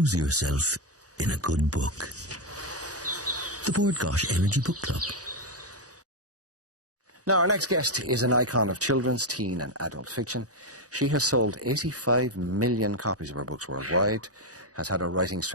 lose yourself in a good book. The Board Gosh Energy Book Club. Now, our next guest is an icon of children's, teen and adult fiction. She has sold 85 million copies of her books worldwide, has had her writings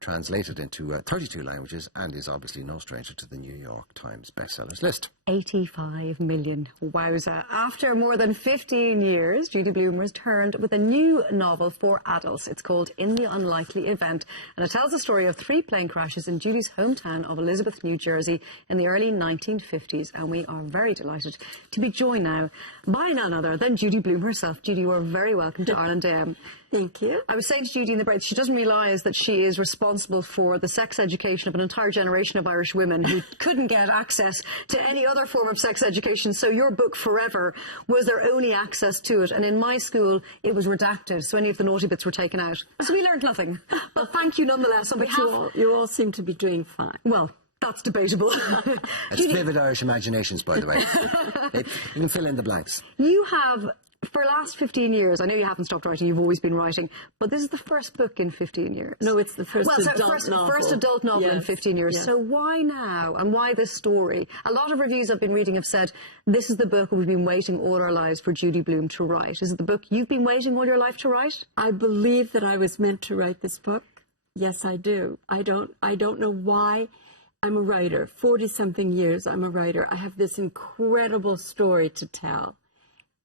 translated into 32 languages, and is obviously no stranger to the New York Times bestsellers list. 85 million. Wowza. After more than 15 years, Judy Blume returned with a new novel for adults. It's called In the Unlikely Event, and it tells the story of 3 plane crashes in Judy's hometown of Elizabeth, New Jersey in the early 1950s, and we are very delighted to be joined now by none other than Judy Blume herself. Judy, you are very welcome to Ireland AM. Thank you. I was saying to Judy in the break, she doesn't realise that she is responsible for the sex education of an entire generation of Irish women who couldn't get access to any other form of sex education. So your book, Forever, was their only access to it. And in my school, it was redacted, so any of the naughty bits were taken out. So we learned nothing. But thank you nonetheless. On behalf... you all seem to be doing fine. Well, that's debatable. It's vivid Irish imaginations, by the way. You can fill in the blanks. You have... For the last 15 years, I know you haven't stopped writing, you've always been writing, but this is the first book in 15 years. No, it's the first first adult novel in 15 years. Yes. So why now, and why this story? A lot of reviews I've been reading have said, this is the book we've been waiting all our lives for Judy Blume to write. Is it the book you've been waiting all your life to write? I believe that I was meant to write this book. Yes, I do. I don't know why. I'm a writer. 40-something years, I'm a writer. I have this incredible story to tell.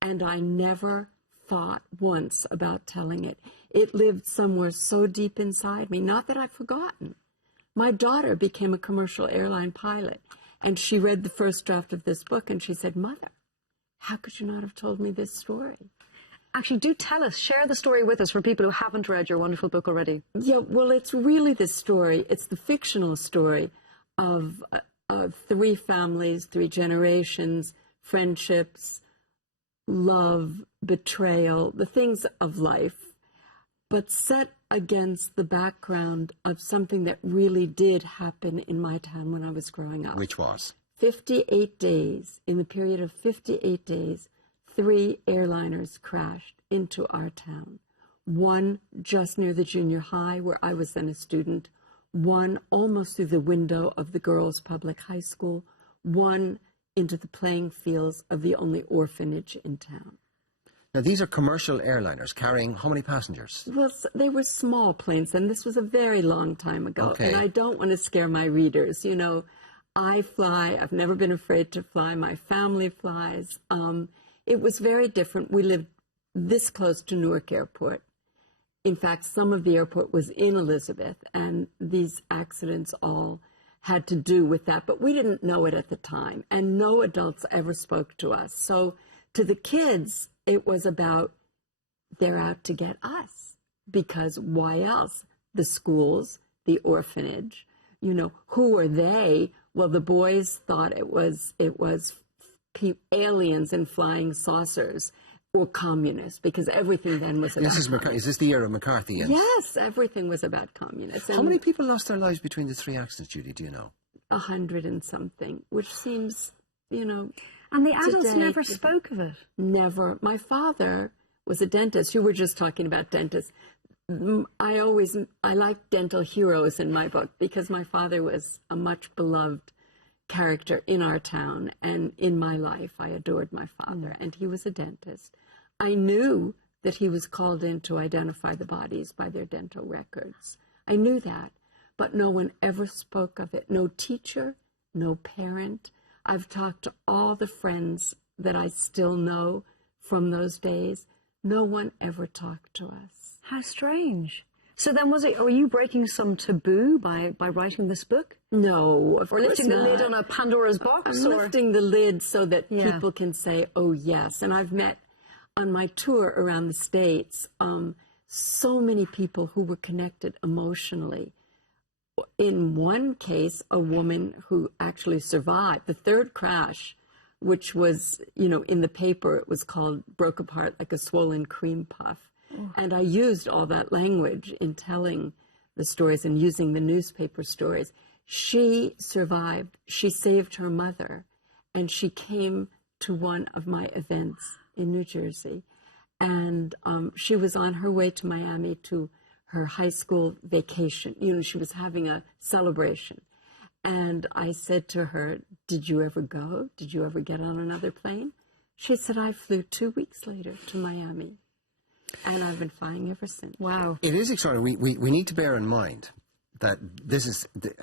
And I never thought once about telling it. It lived somewhere so deep inside me, not that I've forgotten. My daughter became a commercial airline pilot, and she read the first draft of this book, and she said, "Mother, how could you not have told me this story?" Actually, do tell us, share the story with us for people who haven't read your wonderful book already. Yeah, well, it's really the story, it's the fictional story of 3 families, 3 generations, friendships, love, betrayal, the things of life, but set against the background of something that really did happen in my town when I was growing up. Which was? 58 days, in the period of 58 days, 3 airliners crashed into our town. One just near the junior high, where I was then a student. One almost through the window of the girls' public high school. One into the playing fields of the only orphanage in town. Now, these are commercial airliners carrying how many passengers? Well, they were small planes, and this was a very long time ago. Okay. And I don't want to scare my readers. You know, I fly. I've never been afraid to fly. My family flies. It was very different. We lived this close to Newark Airport. In fact, some of the airport was in Elizabeth, and these accidents all had to do with that, but we didn't know it at the time, and no adults ever spoke to us. So to the kids, it was about, they're out to get us, because why else? The schools, the orphanage, you know, who are they? Well, the boys thought it was aliens in flying saucers or communists, because everything then was about Is this the era of McCarthy? Yes, everything was about communists. How many people lost their lives between the 3 accidents, Judy, do you know? 100 and something, which seems, you know... And the adults today, never spoke of it? Never. My father was a dentist. You were just talking about dentists. I like dental heroes in my book, because my father was a much beloved character in our town, and in my life I adored my father, and he was a dentist. I knew that he was called in to identify the bodies by their dental records. I knew that, but no one ever spoke of it. No teacher, no parent. I've talked to all the friends that I still know from those days. No one ever talked to us. How strange. So then were you breaking some taboo by writing this book? No, of course not. Or lifting the lid on a Pandora's box? I'm lifting the lid so that people can say, oh, yes. And I've met on my tour around the States so many people who were connected emotionally. In one case, a woman who actually survived the 3rd crash, which was, you know, in the paper, it was called Broke Apart Like a Swollen Cream Puff. And I used all that language in telling the stories and using the newspaper stories. She survived. She saved her mother, and she came to one of my events in New Jersey. And she was on her way to Miami to her high school vacation. You know, she was having a celebration. And I said to her, did you ever go? Did you ever get on another plane? She said, I flew 2 weeks later to Miami. And I've been flying ever since. Wow. It is extraordinary. We need to bear in mind that this is the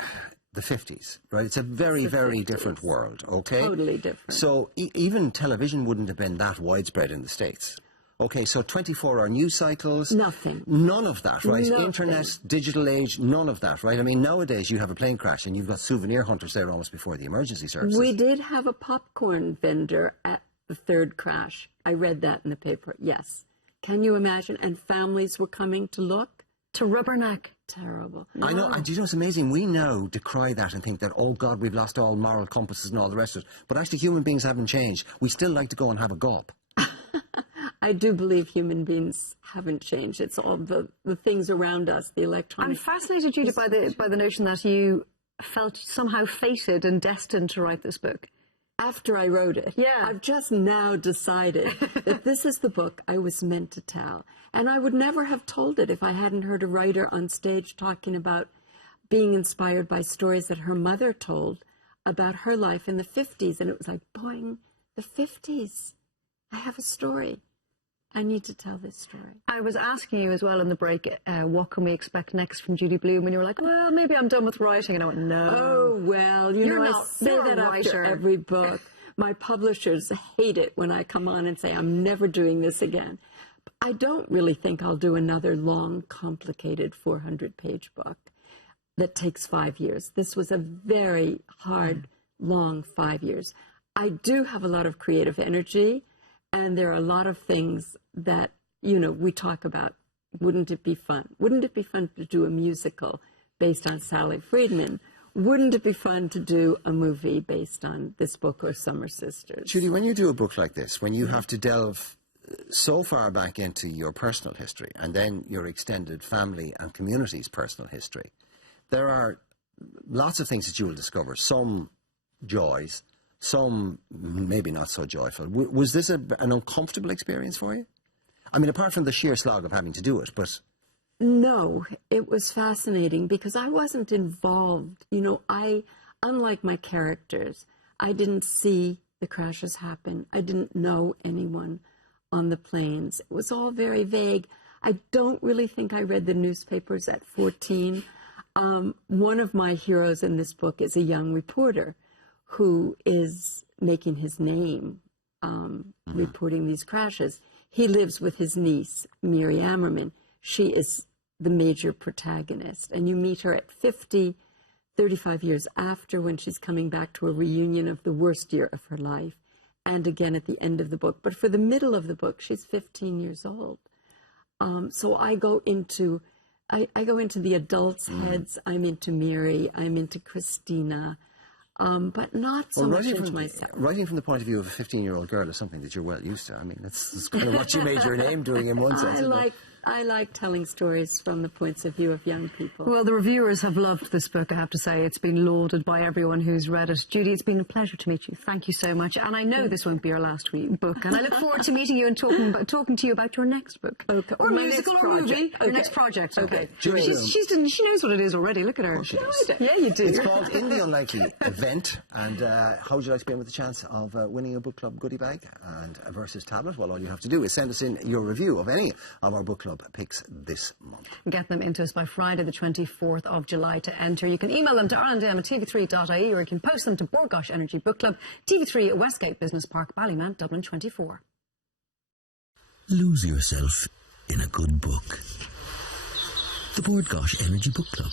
50s, right? It's a very, very different world, okay? Totally different. So even television wouldn't have been that widespread in the States. Okay, so 24-hour news cycles. Nothing. None of that, right? Nothing. Internet, digital age, none of that, right? I mean, nowadays you have a plane crash and you've got souvenir hunters there almost before the emergency services. We did have a popcorn vendor at the third crash. I read that in the paper, yes. Can you imagine? And families were coming to look. To Rubberneck. Terrible. I know, and do you know, it's amazing. We now decry that and think that, oh God, we've lost all moral compasses and all the rest of it. But actually human beings haven't changed. We still like to go and have a gulp. I do believe human beings haven't changed. It's all the things around us, the electronic. I'm fascinated, Judy, by the notion that you felt somehow fated and destined to write this book. After I wrote it. Yeah. I've just now decided that this is the book I was meant to tell. And I would never have told it if I hadn't heard a writer on stage talking about being inspired by stories that her mother told about her life in the 50s. And it was like, boing, the 50s. I have a story. I need to tell this story. I was asking you as well in the break, what can we expect next from Judy Blume? And you were like, well, maybe I'm done with writing. And I went, no. Oh, well, You're I not- say you're a that after writer. every book. My publishers hate it when I come on and say, I'm never doing this again. I don't really think I'll do another long, complicated 400-page book that takes 5 years. This was a very hard, long 5 years. I do have a lot of creative energy. And there are a lot of things that, we talk about. Wouldn't it be fun? Wouldn't it be fun to do a musical based on Sally Friedman? Wouldn't it be fun to do a movie based on this book or Summer Sisters? Judy, when you do a book like this, when you have to delve so far back into your personal history and then your extended family and community's personal history, there are lots of things that you will discover, some joys, some maybe not so joyful. Was this an uncomfortable experience for you? I mean, apart from the sheer slog of having to do it, but... No, it was fascinating because I wasn't involved. Unlike my characters, I didn't see the crashes happen. I didn't know anyone on the planes. It was all very vague. I don't really think I read the newspapers at 14. One of my heroes in this book is a young reporter who is making his name reporting these crashes. He lives with his niece, Miri Ammerman. She is the major protagonist. And you meet her at 50, 35 years after, when she's coming back to a reunion of the worst year of her life, and again at the end of the book. But for the middle of the book, she's 15 years old. So I go into the adults' heads. I'm into Miri. I'm into Christina. But not so much into myself. Writing from the point of view of a 15-year-old girl is something that you're well used to. I mean, that's kind of what you made your name doing in one sense. I like telling stories from the points of view of young people. Well, the reviewers have loved this book, I have to say. It's been lauded by everyone who's read it. Judy, it's been a pleasure to meet you. Thank you so much. And I know this won't be your last book. And I look forward to meeting you and talking to you about your next book. Okay. Or My musical next or movie. project. Your Okay. next project. Okay. Judy Blume. She knows what it is already. Look at her. she does. Yeah, you do. It's called In the Unlikely Event. And how would you like to be in with the chance of winning a book club goodie bag and a Versus tablet? Well, all you have to do is send us in your review of any of our book club picks this month. Get them into us by Friday the 24th of July to enter. You can email them to irelandm@tv3.ie, or you can post them to Bord Gáis Energy Book Club, TV3 at Westgate Business Park, Ballymount, Dublin 24. Lose yourself in a good book. The Bord Gáis Energy Book Club.